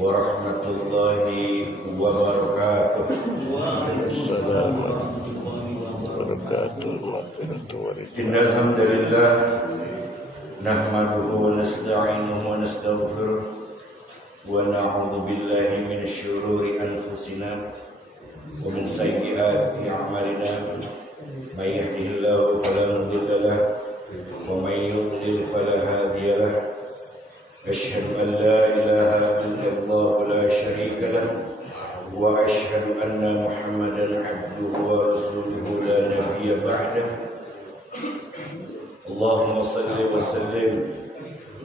warahmatullahi wabarakatuh. Innal hamdalillah nahmaduhu wa nasta'inuhu wa nastaghfiruh wa na'udzu billahi min syururi anfusina wa min sayyiati a'malina. May yahdihillahu fala mudilla lahu wa may yudlil fala hadiya lahu. Asyhadu an la ilaha illallah la syarika lahu wa asyhadu anna Muhammadan abduhu wa rasuluhu la nabiyya ba'dahu. Allahumma salli wa sallim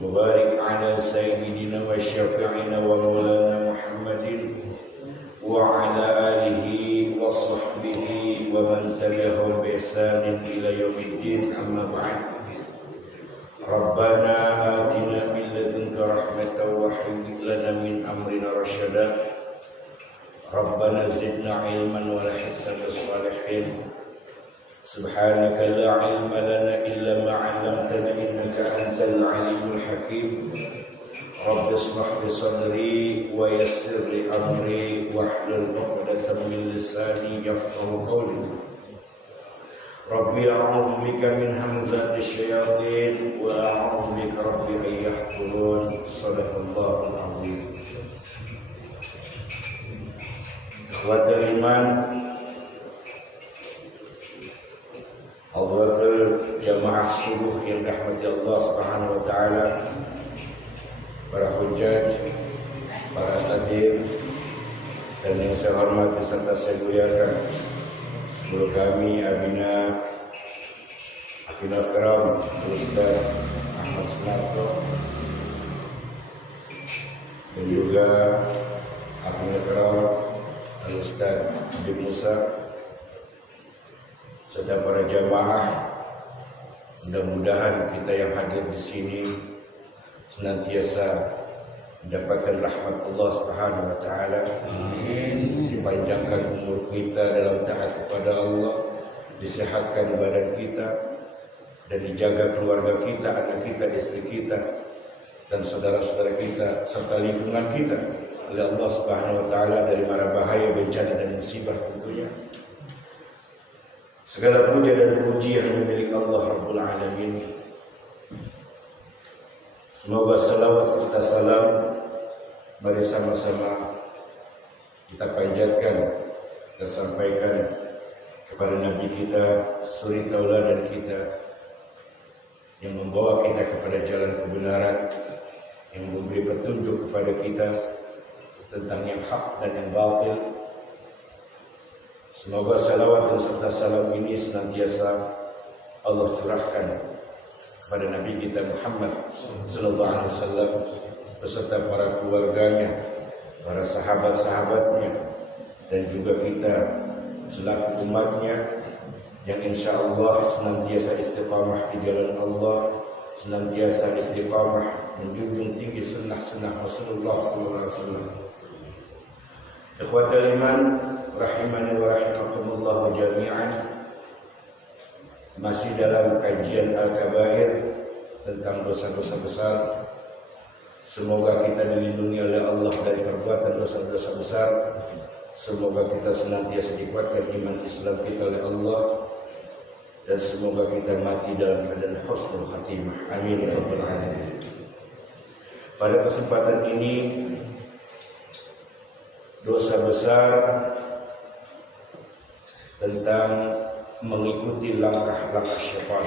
wa barik ala sayyidina wa syafi'ina wa maulana Muhammadin wa ala alihi wa sahbihi wa man tabi'ahum bi ihsanin ila yaumiddin, amma ba'd. Rabbana atina min ladunka rahmatan wa hayyi lana min amrina rasyada. Rabbana zidna ilman wa la hisna bis-salihin. Subhanaka la ilma lana illa ma 'allamtana innaka antal alimul hakim. Rabbi ishrah li sadri wa yassir li amri wahlul 'uqdatam min lisani yafqahu qawli. Rabbi a'udzu bika min hamzati syayatin wa a'udzu bika rabbi an yahdurun. Shadaqallahul azim. Ikhwatul iman, Al-Wadul Jamaah Subuh yang dirahmati Allah Subhanahu wa taala, para hujjaj, para sadir, dan yang saya hormati serta saya muliakan guru kami Abina Akram Ustaz Ahmad Sunarto, dan juga Abina Akram Ustaz Habib Musa, serta para jamaah. Mudah-mudahan kita yang hadir di sini senantiasa mendapatkan rahmat Allah Subhanahu wa taala. Dipanjangkan umur kita dalam taat kepada Allah, disehatkan badan kita, dan dijaga keluarga kita, anak kita, istri kita, dan saudara-saudara kita serta lingkungan kita oleh Allah Subhanahu wa taala dari mara bahaya, bencana dan musibah tentunya. Segala puja dan puji hanya milik Allah Rabbul Alamin. Semoga salawat serta salam mari sama-sama kita panjatkan, kita sampaikan kepada Nabi kita, suri tauladan kita, yang membawa kita kepada jalan kebenaran, yang memberi petunjuk kepada kita tentang yang hak dan yang batil. Semoga salawat dan serta salam ini senantiasa Allah curahkan kepada Nabi kita Muhammad sallallahu alaihi wasallam beserta para keluarganya, para sahabat-sahabatnya, dan juga kita selaku umatnya yang insya Allah senantiasa istiqamah di jalan Allah, senantiasa istiqamah menjunjung tinggi sunnah-sunnah Rasulullah sallallahu alaihi wasallam. Ikhwatul iman rahimani wa rahimakumullah jami'an. Masih dalam kajian Al-Kabair tentang dosa-dosa besar. Semoga kita dilindungi oleh Allah dari perbuatan dosa-dosa besar. Semoga kita senantiasa dikuatkan iman Islam kita oleh Allah, dan semoga kita mati dalam keadaan husnul khatimah. Amin ya rabbal alamin. Pada kesempatan ini, dosa besar tentang mengikuti langkah-langkah syaitan.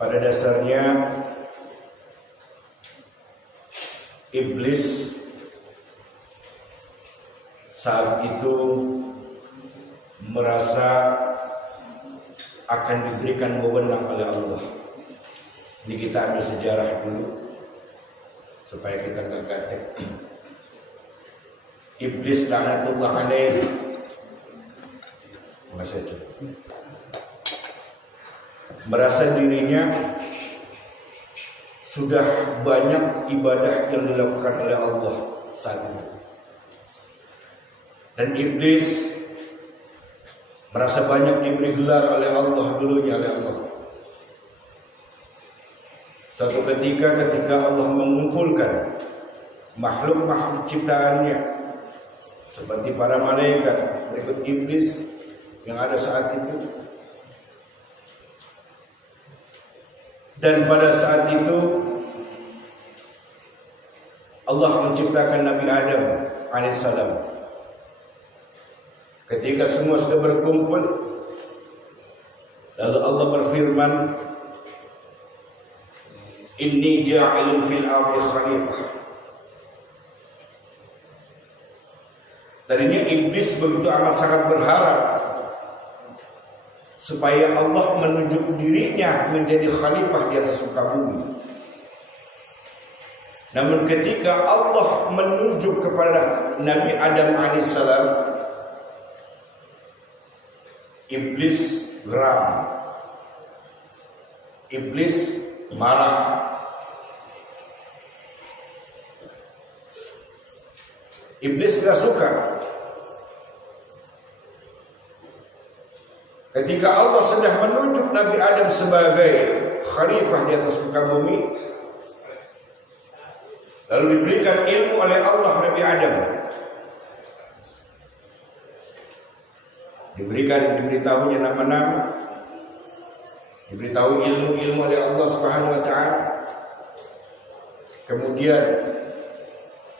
Pada dasarnya iblis saat itu merasa akan diberikan wewenang oleh Allah. Ini kita ambil sejarah dulu supaya kita nggak gatek. Iblis laknatullah alaih, merasa dirinya sudah banyak ibadah yang dilakukan oleh Allah saat itu. Dan iblis merasa banyak diberi gelar oleh Allah dulunya oleh Allah. Suatu ketika Allah mengumpulkan makhluk-makhluk ciptaannya seperti para malaikat berikut iblis yang ada saat itu, dan pada saat itu Allah menciptakan Nabi Adam alaihissalam. Ketika semua sudah berkumpul, lalu Allah berfirman, Inni ja'ilun fil ardi khalifah. Tadinya iblis begitu amat sangat berharap supaya Allah menunjuk dirinya menjadi khalifah di atas muka bumi. Namun ketika Allah menunjuk kepada Nabi Adam alaihissalam, iblis geram, iblis marah. Iblis tidak suka ketika Allah sedang menunjuk Nabi Adam sebagai khalifah di atas muka bumi, lalu diberikan ilmu oleh Allah Nabi Adam, diberitahunya nama-nama, diberitahu ilmu-ilmu oleh Allah Subhanahu wa taala. Kemudian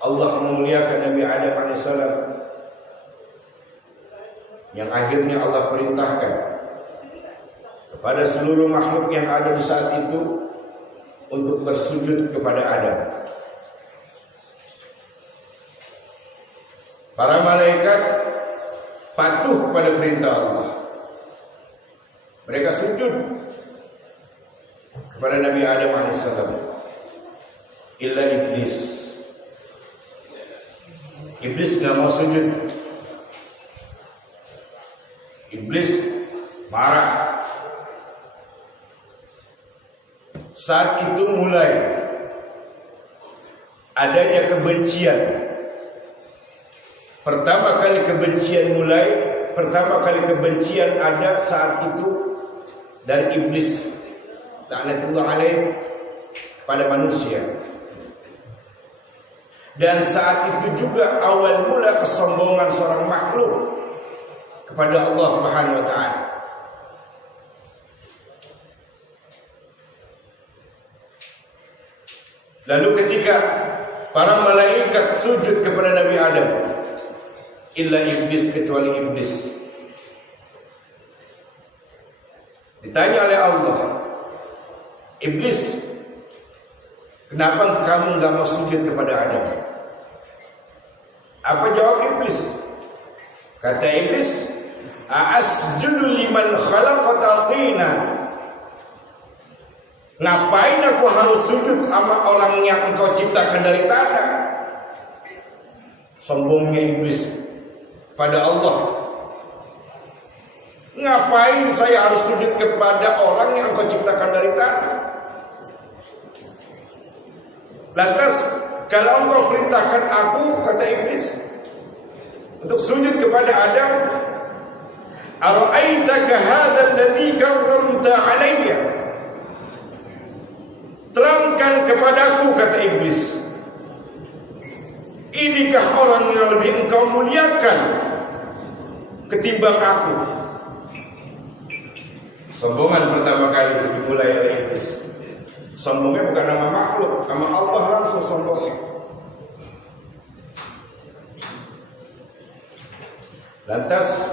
Allah memuliakan Nabi Adam alaihissalam, yang akhirnya Allah perintahkan kepada seluruh makhluk yang ada di saat itu untuk bersujud kepada Adam. Para malaikat patuh kepada perintah Allah. Mereka sujud kepada Nabi Adam alaihissalam. Illa iblis. Iblis nggak mau sujud. Iblis marah. Saat itu mulai adanya kebencian. Pertama kali kebencian ada saat itu dari iblis laknatullah alaih pada manusia. Dan saat itu juga awal mula kesombongan seorang makhluk kepada Allah Subhanahu wa taala. Lalu ketika para malaikat sujud kepada Nabi Adam, illa iblis, kecuali iblis. Ditanya oleh Allah, iblis, kenapa kamu enggak mau sujud kepada Adam? Apa jawab iblis? Kata iblis, asjudu liman khalaqata tina. Ngapain aku harus sujud sama orang yang engkau ciptakan dari tanah? Sombongnya iblis pada Allah. Ngapain saya harus sujud kepada orang yang engkau ciptakan dari tanah? Lantas kalau engkau perintahkan aku, kata iblis, untuk sujud kepada Adam, ara'aitaka hadzal ladzi karramta 'alayya. Terangkan kepadaku, kata iblis, inikah orang yang lebih engkau muliakan ketimbang aku? Sombongan pertama kali dimulai oleh iblis. Sombongnya bukan nama makhluk, nama Allah langsung sombongnya. Lantas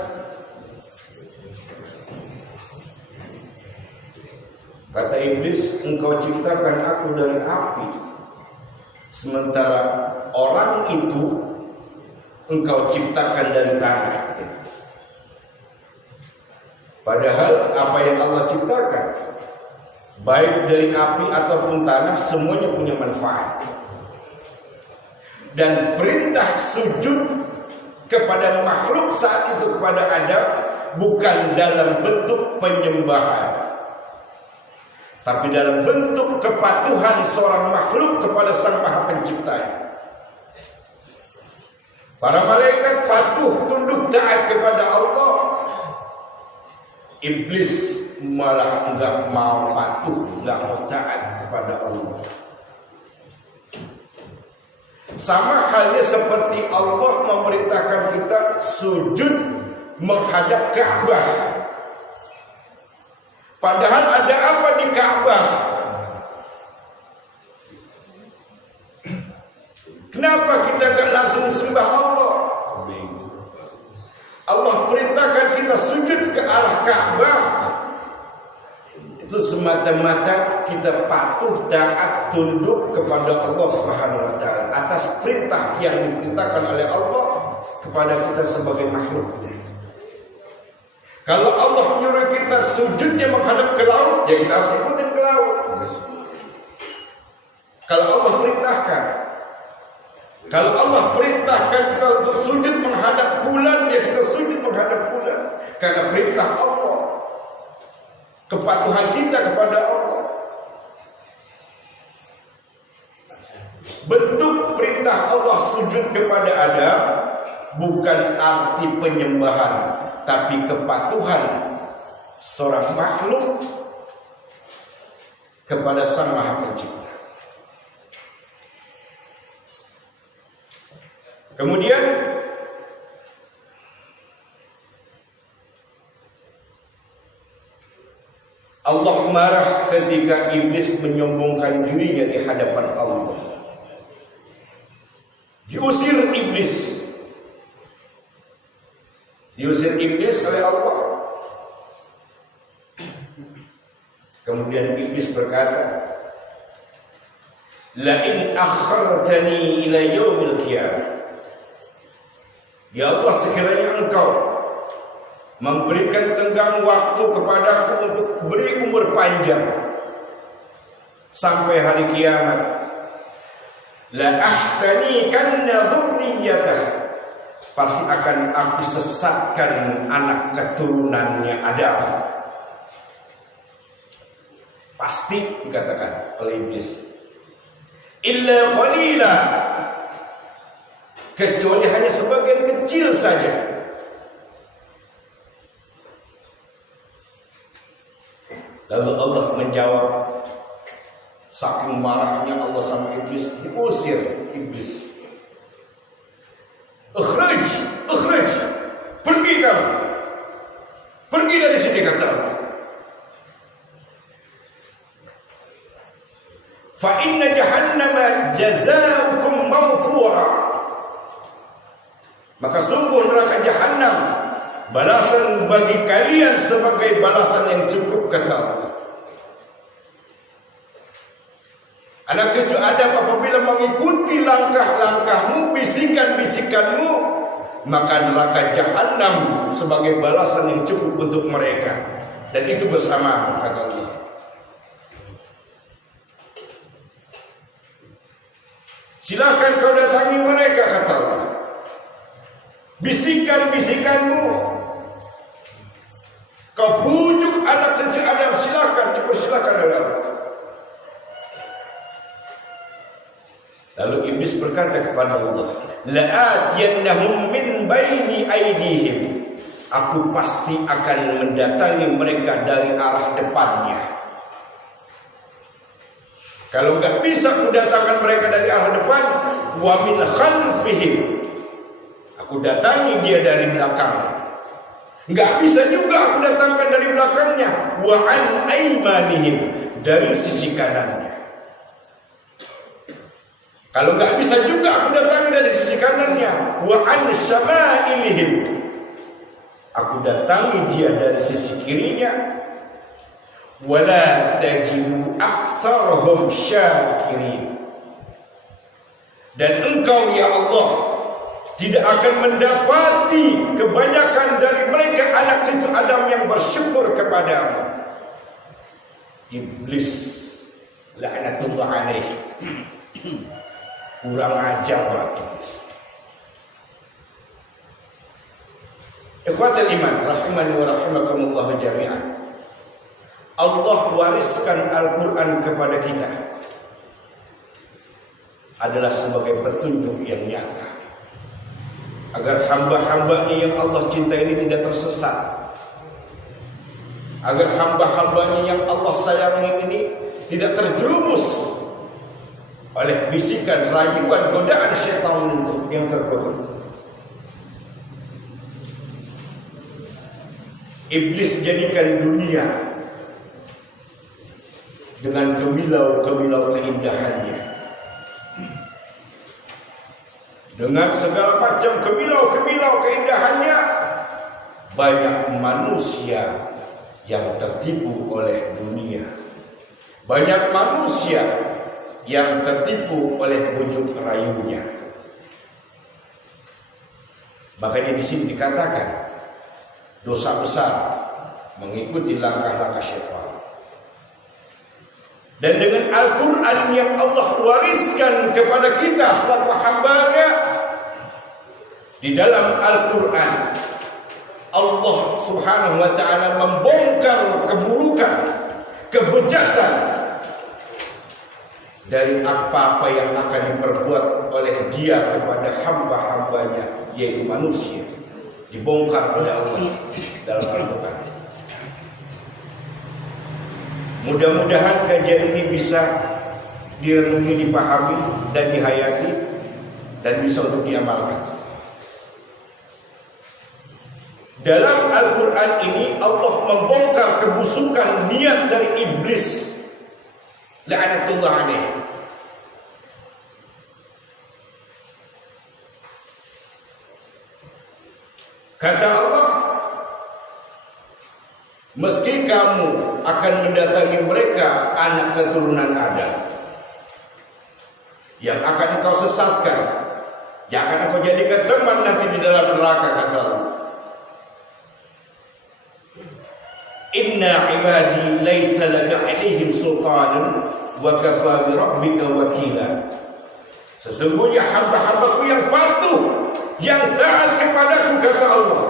kata iblis, engkau ciptakan aku dari api, sementara orang itu engkau ciptakan dari tanah. Padahal apa yang Allah ciptakan, baik dari api ataupun tanah, semuanya punya manfaat. Dan perintah sujud kepada makhluk saat itu kepada Adam bukan dalam bentuk penyembahan, tapi dalam bentuk kepatuhan seorang makhluk kepada Sang Maha Penciptanya. Para malaikat patuh, tunduk, taat kepada Allah. Iblis malah enggak mau patuh, enggak mau taat kepada Allah. Sama halnya seperti Allah memerintahkan kita sujud menghadap Ka'bah. Padahal ada apa di Ka'bah? Kenapa kita enggak langsung sembah Allah? Allah perintahkan kita sujud ke arah Ka'bah. Itu semata-mata kita patuh, taat, tunduk kepada Allah Subhanahu wa taala atas perintah yang diperintahkan oleh Allah kepada kita sebagai makhluk. Kalau Allah menyuruh kita sujudnya menghadap ke laut, ya kita harus ikutin ke laut. Kalau Allah perintahkan. Kalau Allah perintahkan kita untuk sujud menghadap bulan, ya kita sujud menghadap bulan. Karena perintah Allah. Kepatuhan kita kepada Allah. Bentuk perintah Allah sujud kepada Adam bukan arti penyembahan, tapi kepatuhan seorang makhluk kepada Sang Maha Pencipta. Kemudian Allah marah ketika iblis menyombongkan dirinya di hadapan Allah. Diusir iblis. Diusir iblis oleh Allah. Kemudian iblis berkata, "La in akhartani ila yaumil qiyamah." Ya Allah, sekiranya Engkau memberikan tenggang waktu kepadaku untuk beri umur panjang sampai hari kiamat, la ahtanikanna dzurriyyatah, pasti akan aku sesatkan anak keturunannya Adam. Pasti dikatakan oleh iblis. Illa qalila, kecuali hanya sebagian kecil saja. Lalu Allah menjawab, saking marahnya Allah sama iblis, diusir iblis. Ukhrij, ukhrij, pergi kamu, pergi dari sini, kata Allah. Fa inna jahannama jazaa'ukum mawfura, maka sungguh neraka Jahannam balasan bagi kalian sebagai balasan yang cukup, kata Allah. Anak cucu Adam apabila mengikuti langkah-langkahmu, bisikan-bisikanmu, maka neraka Jahannam sebagai balasan yang cukup untuk mereka. Dan itu bersama, kata Allah. Silakan kau datangi mereka, kata Allah. Bisikan-bisikanmu, kau bujuk anak cucu Adam, silakan, dipersilakan oleh Allah. Lalu iblis berkata kepada Allah, la'atiyannahum min baini aydihim, aku pasti akan mendatangi mereka dari arah depannya. Kalau enggak bisa aku datangkan mereka dari arah depan, wa min khalfihim, aku datangi dia dari belakang. Enggak bisa juga aku datangkan dari belakangnya, wa an aymanihim, dari sisi kanannya. Kalau enggak bisa juga aku datangi dari sisi kanannya, wa an syama'ilihim, aku datangi dia dari sisi kirinya. Wala tajidu aktsarahum syakirin, dan engkau ya Allah tidak akan mendapati kebanyakan dari mereka anak cucu Adam yang bersyukur kepadamu. Iblis laknatullah alaih, kurang ajar orang iblis. Ikhwatul iman rahimani wa rahimakumullah jami'an. Allah wariskan Al-Quran kepada kita adalah sebagai petunjuk yang nyata, agar hamba-hambanya yang Allah cintai ini tidak tersesat. agar hamba-hambanya yang Allah sayangi ini tidak terjerumus oleh bisikan, rayuan, godaan syaitan itu yang terkutuk. Iblis jadikan dunia dengan kemilau-kemilau keindahannya, dengan segala macam kemilau-kemilau keindahannya. Banyak manusia yang tertipu oleh dunia, banyak manusia yang tertipu oleh bujuk rayunya. Makanya di sini dikatakan dosa besar mengikuti langkah-langkah syaitan. Dan dengan Al-Quran yang Allah wariskan kepada kita selaku hambanya, di dalam Al-Quran Allah subhanahu wa ta'ala membongkar keburukan, kebejatan dari apa-apa yang akan diperbuat oleh Dia kepada hamba-hambanya, yaitu manusia. Dibongkar oleh Allah dalam Al-Quran. Mudah-mudahan kajian ini bisa direnungi, dipahami, dan dihayati, dan bisa untuk diamalkan. Dalam Al-Quran ini Allah membongkar kebusukan niat dari iblis, la'natullah alaih. Kata Allah, meski kamu akan mendatangi mereka anak keturunan Adam, yang akan engkau sesatkan, yang akan engkau jadikan teman nanti di dalam neraka, kata Allah. Inna ibadi laisa laka alaihim sultanun wa kafa bi rabbika wakila. Sesungguhnya hamba-hambaku yang patuh, yang taat kepadaku, kata Allah,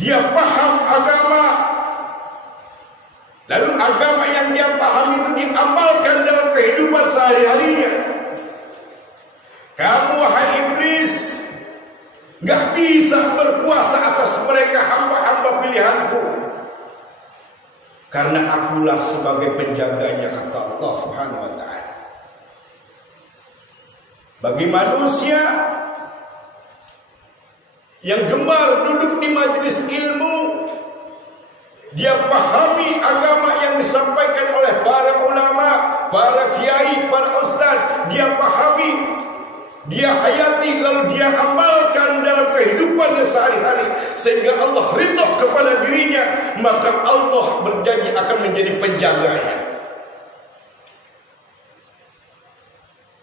dia paham agama, lalu agama yang dia paham itu diamalkan dalam kehidupan sehari-harinya. Kamu wahai iblis gak bisa berkuasa atas mereka, hamba-hamba pilihanku, karena akulah sebagai penjaganya, kata Allah subhanahu wa ta'ala. Bagi manusia yang gemar duduk di majelis ilmu, dia pahami agama yang disampaikan oleh para ulama, para kiai, para ustaz, dia pahami, dia hayati, lalu dia amalkan dalam kehidupannya sehari-hari, sehingga Allah ridha kepada dirinya, maka Allah berjanji akan menjadi penjaganya.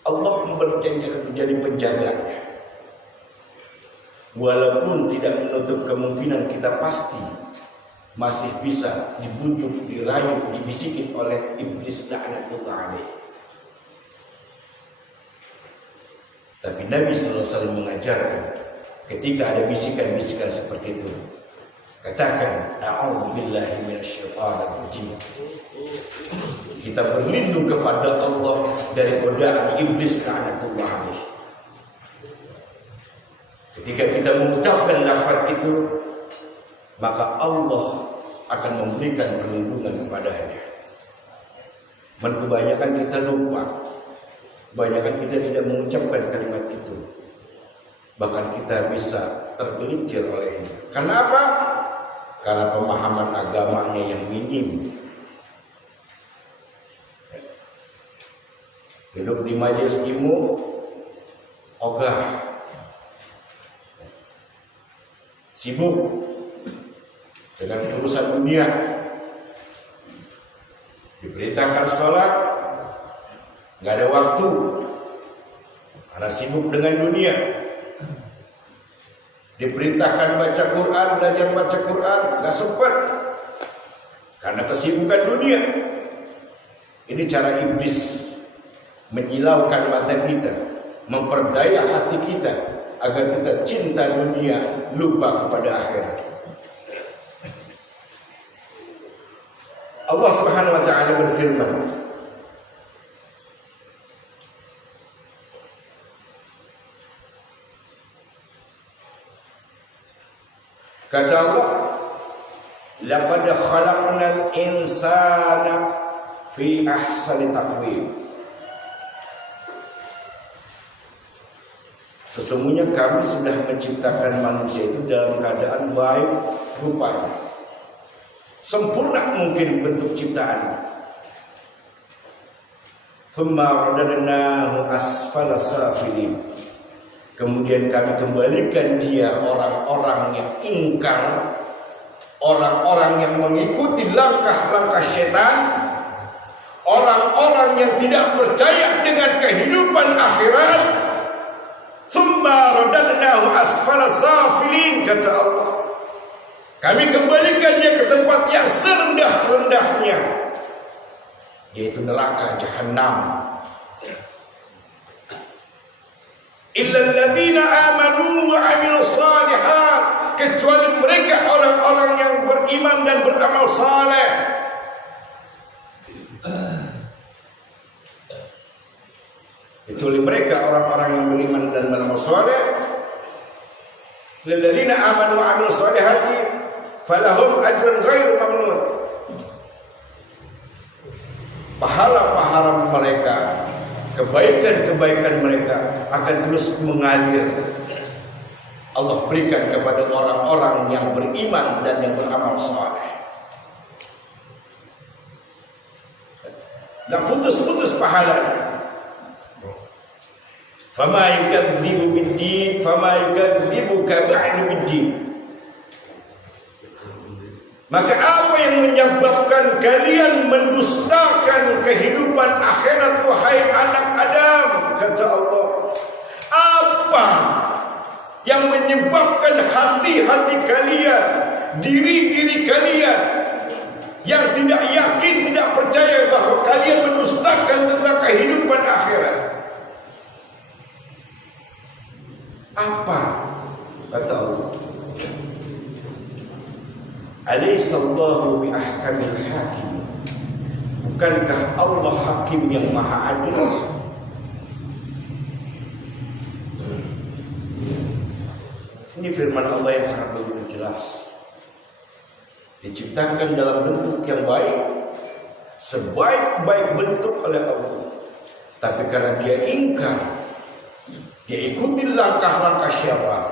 Allah berjanji akan menjadi penjaganya. Walaupun tidak menutup kemungkinan kita pasti masih bisa dibujuk, dirayu, dibisikin oleh iblis la'natullah alaih. Tapi Nabi SAW mengajarkan, ketika ada bisikan-bisikan seperti itu, katakan a'udzubillahi minasyaitonir rajim. Kita berlindung kepada Allah dari godaan iblis la'natullah alaih. Ketika kita mengucapkan lafaz itu, maka Allah akan memberikan perlindungan kepadanya. Kebanyakan kita lupa, kebanyakan kita tidak mengucapkan kalimat itu, bahkan kita bisa tergelincir olehnya. Kenapa? Karena pemahaman agamanya yang minim. Hidup di majelis ilmu ogah, sibuk dengan urusan dunia, diperintahkan sholat, nggak ada waktu karena sibuk dengan dunia. Diperintahkan baca Quran, belajar baca Quran, nggak sempat karena kesibukan dunia. Ini cara iblis menyilaukan mata kita, memperdaya hati kita agar kita cinta dunia, lupa kepada akhirat. Allah Subhanahu wa ta'ala berfirman, kata Allah, laqad khalaqnal insana fi ahsani taqwim. Sesungguhnya kami sudah menciptakan manusia itu dalam keadaan baik rupanya, sempurna mungkin bentuk ciptaan. Thumma radadnahu asfala safilin. Kemudian kami kembalikan dia orang-orang yang ingkar, orang-orang yang mengikuti langkah-langkah setan, orang-orang yang tidak percaya dengan kehidupan akhirat. Tsumma radadnahu asfala safilin, kata Allah. Kami kembalikan dia ke tempat yang serendah-rendahnya, yaitu neraka jahanam. Illal ladzina amanu wa 'amilus shalihat, kecuali mereka orang-orang yang beriman dan beramal saleh. Kecuali mereka orang-orang yang beriman dan beramal saleh. Lil ladzina amanu wa 'amilus shalihati falahum ajrun ghairu mamnun. Pahala-pahala mereka, kebaikan-kebaikan mereka akan terus mengalir. Allah berikan kepada orang-orang yang beriman dan yang beramal saleh. Tak putus-putus pahalanya. Fama yukadzibu bid-din, fama yukadzibuka ba'du bid-din. Maka apa yang menyebabkan kalian mendustakan kehidupan akhirat, wahai anak Adam, kata Allah? Apa yang menyebabkan hati-hati kalian, diri-diri kalian yang tidak yakin, tidak percaya bahwa kalian mendustakan tentang kehidupan akhirat? Apa? Kata Allah, Alaihissallahu biahkamil hakim. Bukankah Allah hakim yang maha adil? Ini firman Allah yang sangat begitu jelas. Diciptakan dalam bentuk yang baik, sebaik-baik bentuk oleh Allah. Tapi karena dia ingkar, dia ikuti langkah-langkah syaitan,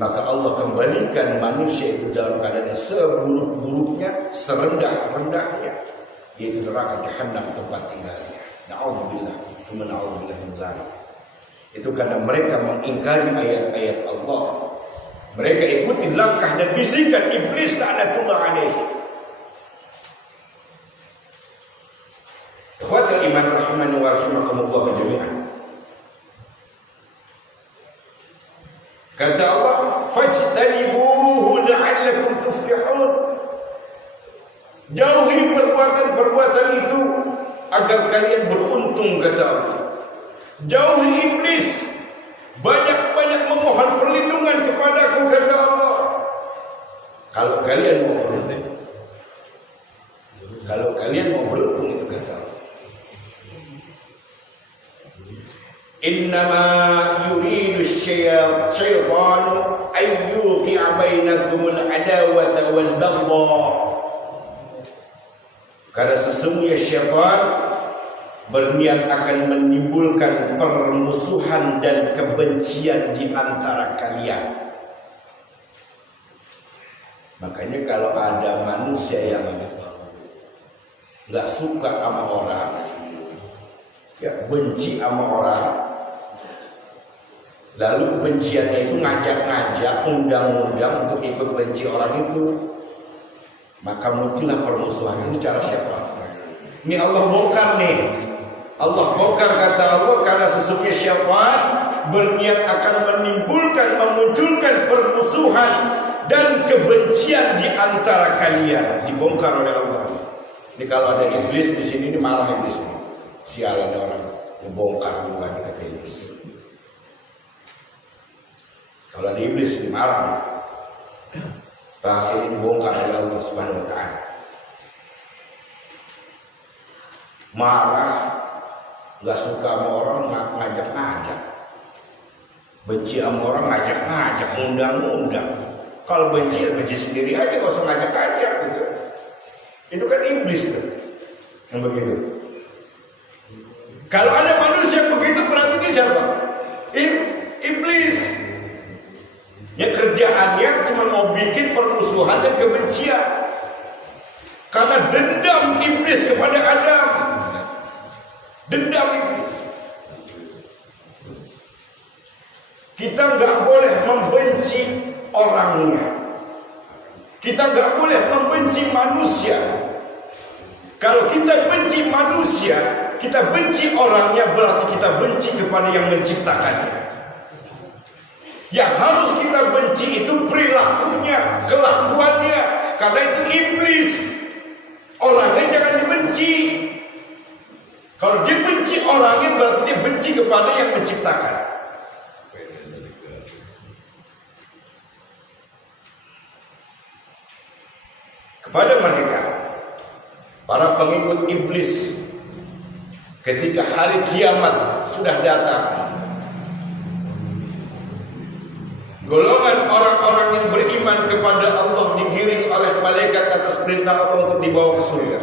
maka Allah kembalikan manusia itu dalam keadaan yang seburuk-buruknya, serendah-rendahnya, yaitu neraka jahanam tempat tinggalnya. Na'udzubillah, tsumma na'udzubillah min dzalik. Itu karena mereka mengingkari ayat-ayat Allah. Mereka ikuti langkah dan bisikan iblis laknatullah alaihi. Ikhwatul iman rahimani wa rahimakumullah jami'an. Kata Allah, fajtanibuhu la'allakum tuflihun. Jauhi perbuatan-perbuatan itu agar kalian beruntung, kata Allah. Jauhi iblis, banyak-banyak memohon perlindungan kepadaku, kata Allah. Kalau kalian mau beruntung, kalau kalian mau beruntung, itu kata Allah. Innama yuridu syaitan ayyuqi'a bainakumul adawata wal baghdha. Karena sesungguhnya syaitan berniat akan menimbulkan permusuhan dan kebencian di antara kalian. Makanya kalau ada manusia yang nggak suka sama orang, ya benci sama orang, lalu kebenciannya itu ngajak-ngajak, undang-undang untuk ikut benci orang itu, maka muncullah permusuhan. Ini cara syaitan. Ini Allah bongkar nih. Allah bongkar, kata Allah, karena sesungguhnya syaitan berniat akan menimbulkan, memunculkan permusuhan dan kebencian di antara kalian. Dibongkar oleh Allah. Ini kalau ada iblis di sini, ini marah iblis nih. Sialan orang membongkar juga nih, kata iblis. Kalau ada iblis ini marah. Rahasia ini dibongkar oleh Allah Subhanahu wa ta'ala. Marah, gak suka sama orang, ngajak-ngajak. Benci sama orang, ngajak-ngajak, undang-undang. Kalau benci, benci sendiri aja, nggak usah ngajak-ngajak gitu. Itu kan iblis tuh, yang begitu. Kalau ada manusia yang begitu, berarti dia siapa? Iblis. Ya kerjaannya cuma mau bikin permusuhan dan kebencian. Karena dendam iblis kepada Adam. Dendam iblis. Kita nggak boleh membenci orangnya. Kita nggak boleh membenci manusia. Kalau kita benci manusia, kita benci orangnya, berarti kita benci kepada yang menciptakannya. Yang harus kita benci itu perilakunya, kelakuannya, karena itu iblis. Orangnya jangan dibenci. Kalau dia benci orangnya, berarti dia benci kepada yang menciptakan. Kepada mereka, para pengikut iblis, ketika hari kiamat sudah datang, golongan orang-orang yang beriman kepada Allah digiring oleh malaikat atas perintah Allah untuk dibawa ke surga.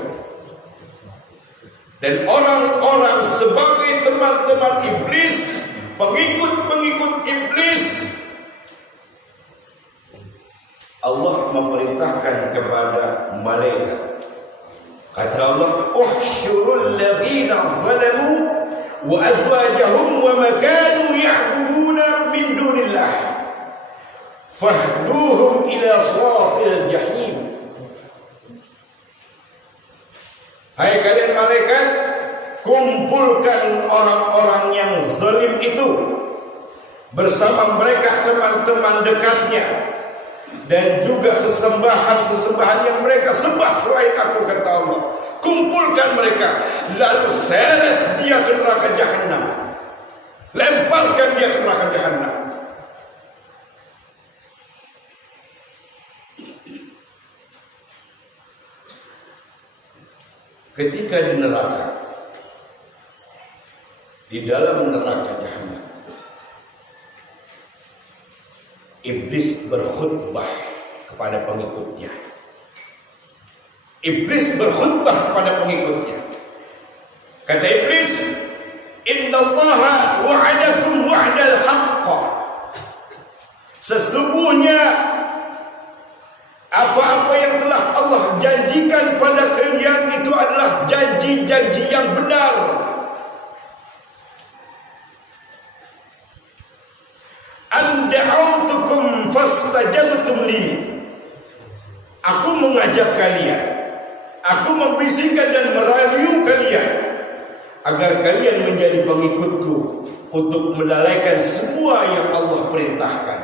Dan orang-orang sebagai teman-teman iblis, pengikut-pengikut iblis, Allah memerintahkan kepada malaikat. Kata Allah, "Uhsyurul ladzina zalamu wa azwajahum wa ma kanu ya'buduna min dunillah. Fahduhum ila siratil jahim." Hai kalian malaikat, kumpulkan orang-orang yang zalim itu bersama mereka teman-teman dekatnya dan juga sesembahan-sesembahan yang mereka sembah selain aku, kata Allah. Kumpulkan mereka, lalu seret dia ke neraka jahanam. Lemparkan dia ke neraka jahanam. Ketika di neraka, di dalam neraka jahanam, iblis berkhutbah kepada pengikutnya. Iblis berkhutbah kepada pengikutnya. Kata iblis, "Innallaha wa'adakum wa'dal haqq." Sesungguhnya apa-apa yang telah Allah janjikan pada kalian itu adalah janji-janji yang benar. Anda'autukum fastajabtum li. Aku mengajak kalian, aku membisikkan dan merayu kalian agar kalian menjadi pengikutku untuk menunaikan semua yang Allah perintahkan.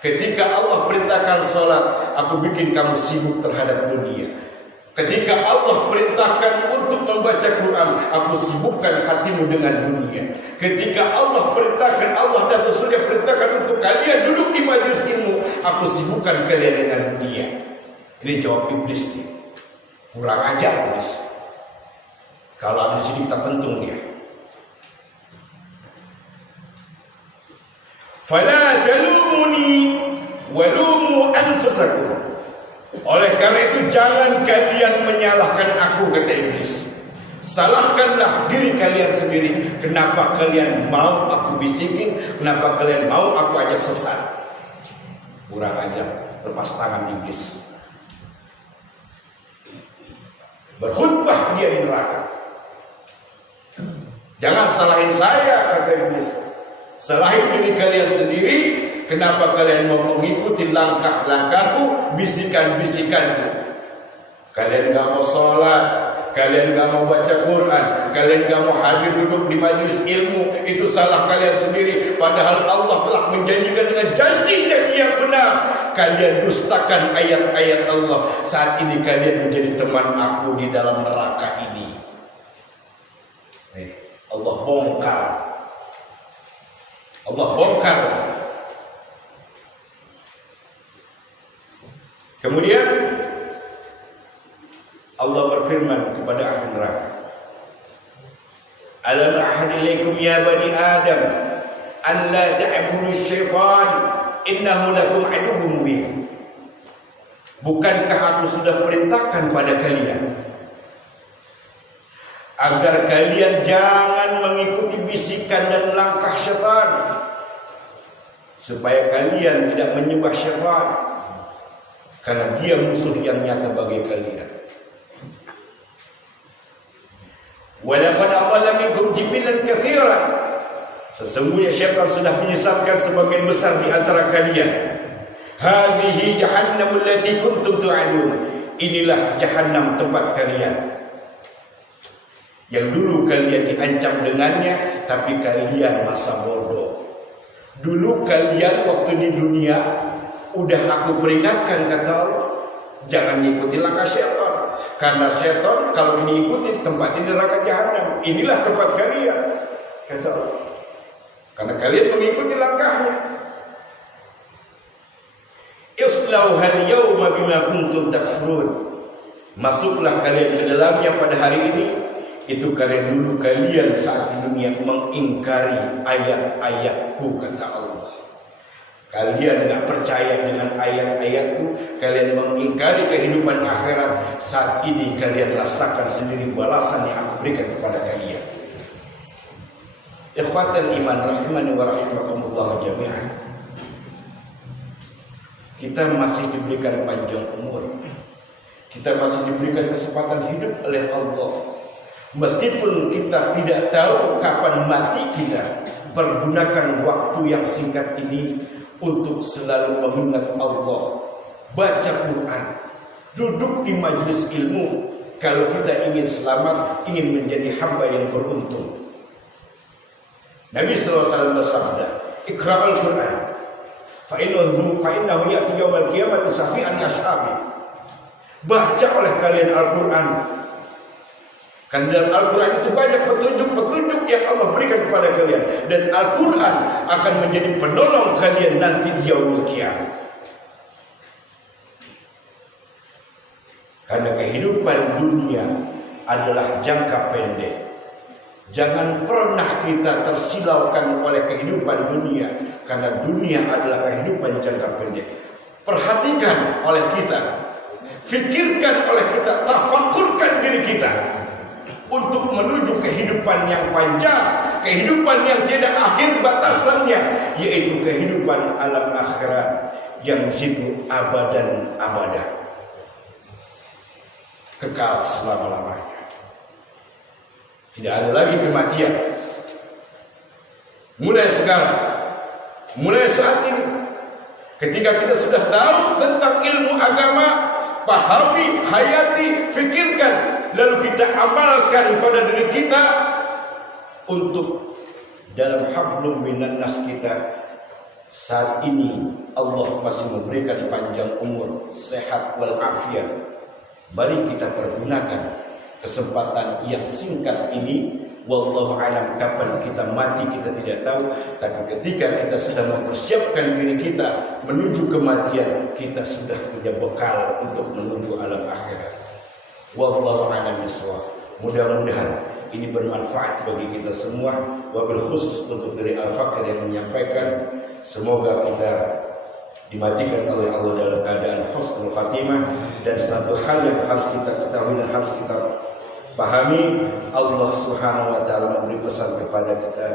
Ketika Allah perintahkan salat, aku bikin kamu sibuk terhadap dunia. Ketika Allah perintahkan untuk membaca Quran, aku sibukkan hatimu dengan dunia. Ketika Allah perintahkan, Allah dan Rasulnya perintahkan untuk kalian duduk di majelis ilmu, aku sibukkan kalian dengan dunia. Ini jawab iblis nih. Kurang ajar iblis. Kalau di sini kita pentung dia. Fala talumuni walumu anfusakum. Oleh karena itu jangan kalian menyalahkan aku, kata iblis. Salahkanlah diri kalian sendiri. Kenapa kalian mau aku bisikin? Kenapa kalian mau aku ajak sesat? Kurang ajar, lepas tangan iblis. Berkhutbah dia di neraka. Jangan salahin saya, kata iblis. Salahin diri kalian sendiri. Kenapa kalian mau mengikuti langkah-langkahku, bisikan-bisikanku? Kalian gak mau sholat, kalian gak mau baca Quran, kalian gak mau hadir duduk di majelis ilmu. Itu salah kalian sendiri. Padahal Allah telah menjanjikan dengan janji-janji yang benar. Kalian dustakan ayat-ayat Allah. Saat ini kalian menjadi teman aku di dalam neraka ini. Allah bongkar. Allah bongkar. Kemudian Allah berfirman kepada ahli neraka, "Alam ahad ilaikum ya bani Adam an la ta'budu syaitan innahu lakum aduwwun mubin." Bukankah aku sudah perintahkan pada kalian agar kalian jangan mengikuti bisikan dan langkah syaitan, supaya kalian tidak menyembah syaitan, karena dia musuh yang nyata bagi kalian. Walaqad adalla minkum jibilan katsiran. Sesungguhnya syaitan sudah menyesatkan sebagian besar di antara kalian. Hadhihi jahannamul lati kuntum tu'adun. Inilah jahannam tempat kalian yang dulu kalian diancam dengannya, tapi kalian masa bodoh. Dulu kalian waktu di dunia udah aku peringatkan, kata Allah, jangan ikuti langkah syaitan, karena syaitan kalau diikuti tempatnya di neraka jahanam. Inilah tempat kalian, kata Allah, karena kalian mengikuti langkahnya. Islauhal yawma bima kuntum takfurun. Masuklah kalian ke dalamnya pada hari ini. Itu karena dulu kalian saat di dunia mengingkari ayat-ayatku, kata Allah. Kalian tidak percaya dengan ayat-ayatku, kalian mengingkari kehidupan akhirat. Saat ini kalian rasakan sendiri balasan yang aku berikan kepada kalian. Ikhwatal iman rahimani wa rahimakumullah jami'an. Kita masih diberikan panjang umur. Kita masih diberikan kesempatan hidup oleh Allah. Meskipun kita tidak tahu kapan mati kita, pergunakan waktu yang singkat ini untuk selalu mengingat Allah. Baca Quran, duduk di majelis ilmu. Kalau kita ingin selamat, ingin menjadi hamba yang beruntung. Nabi SAW bersabda, Iqra'ul Quran fa'innahu ya'ti yawmal qiyamati syafi'an ashabi. Baca oleh kalian Al-Quran. Karena dalam Al-Quran itu banyak petunjuk-petunjuk yang Allah berikan kepada kalian. Dan Al-Quran akan menjadi penolong kalian nanti di yaumul qiyamah. Karena kehidupan dunia adalah jangka pendek. Jangan pernah kita tersilaukan oleh kehidupan dunia, karena dunia adalah kehidupan jangka pendek. Perhatikan oleh kita, fikirkan oleh kita, tafakurkan diri kita untuk menuju kehidupan yang panjang, kehidupan yang tidak akhir batasannya, yaitu kehidupan alam akhirat yang situ abadan abadah, kekal selama-lamanya. Tidak ada lagi kematian. Mulai sekarang, mulai saat ini, ketika kita sudah tahu tentang ilmu agama, pahami, hayati, fikirkan, lalu kita amalkan pada diri kita untuk dalam hablum minan nas kita. Saat ini Allah masih memberikan panjang umur, sehat walafiat. Mari kita pergunakan kesempatan yang singkat ini. Wallahu alam, kapan kita mati kita tidak tahu, tapi ketika kita sudah mempersiapkan diri kita menuju kematian, kita sudah punya bekal untuk menuju alam akhirat. Wallahu alam bisawab. Mudah-mudahan ini bermanfaat bagi kita semua, wabil khusus untuk dari Al-Fakir yang menyampaikan. Semoga kita dimatikan oleh Allah dalam keadaan husnul khatimah. Dan satu hal yang harus kita ketahui dan harus kita pahami, Allah Subhanahu wa taala memberi pesan kepada kita,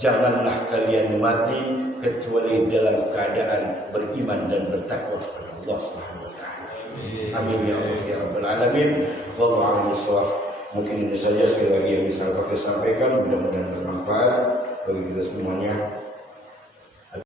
janganlah kalian mati kecuali dalam keadaan beriman dan bertakwa kepada Allah Subhanahu wa taala. Amin ya Allah ya rabbal alamin. Wallahu a'lam bishawab. Mungkin ini saja sekali lagi yang bisa Al-Fakir sampaikan, mudah-mudahan bermanfaat bagi kita semuanya.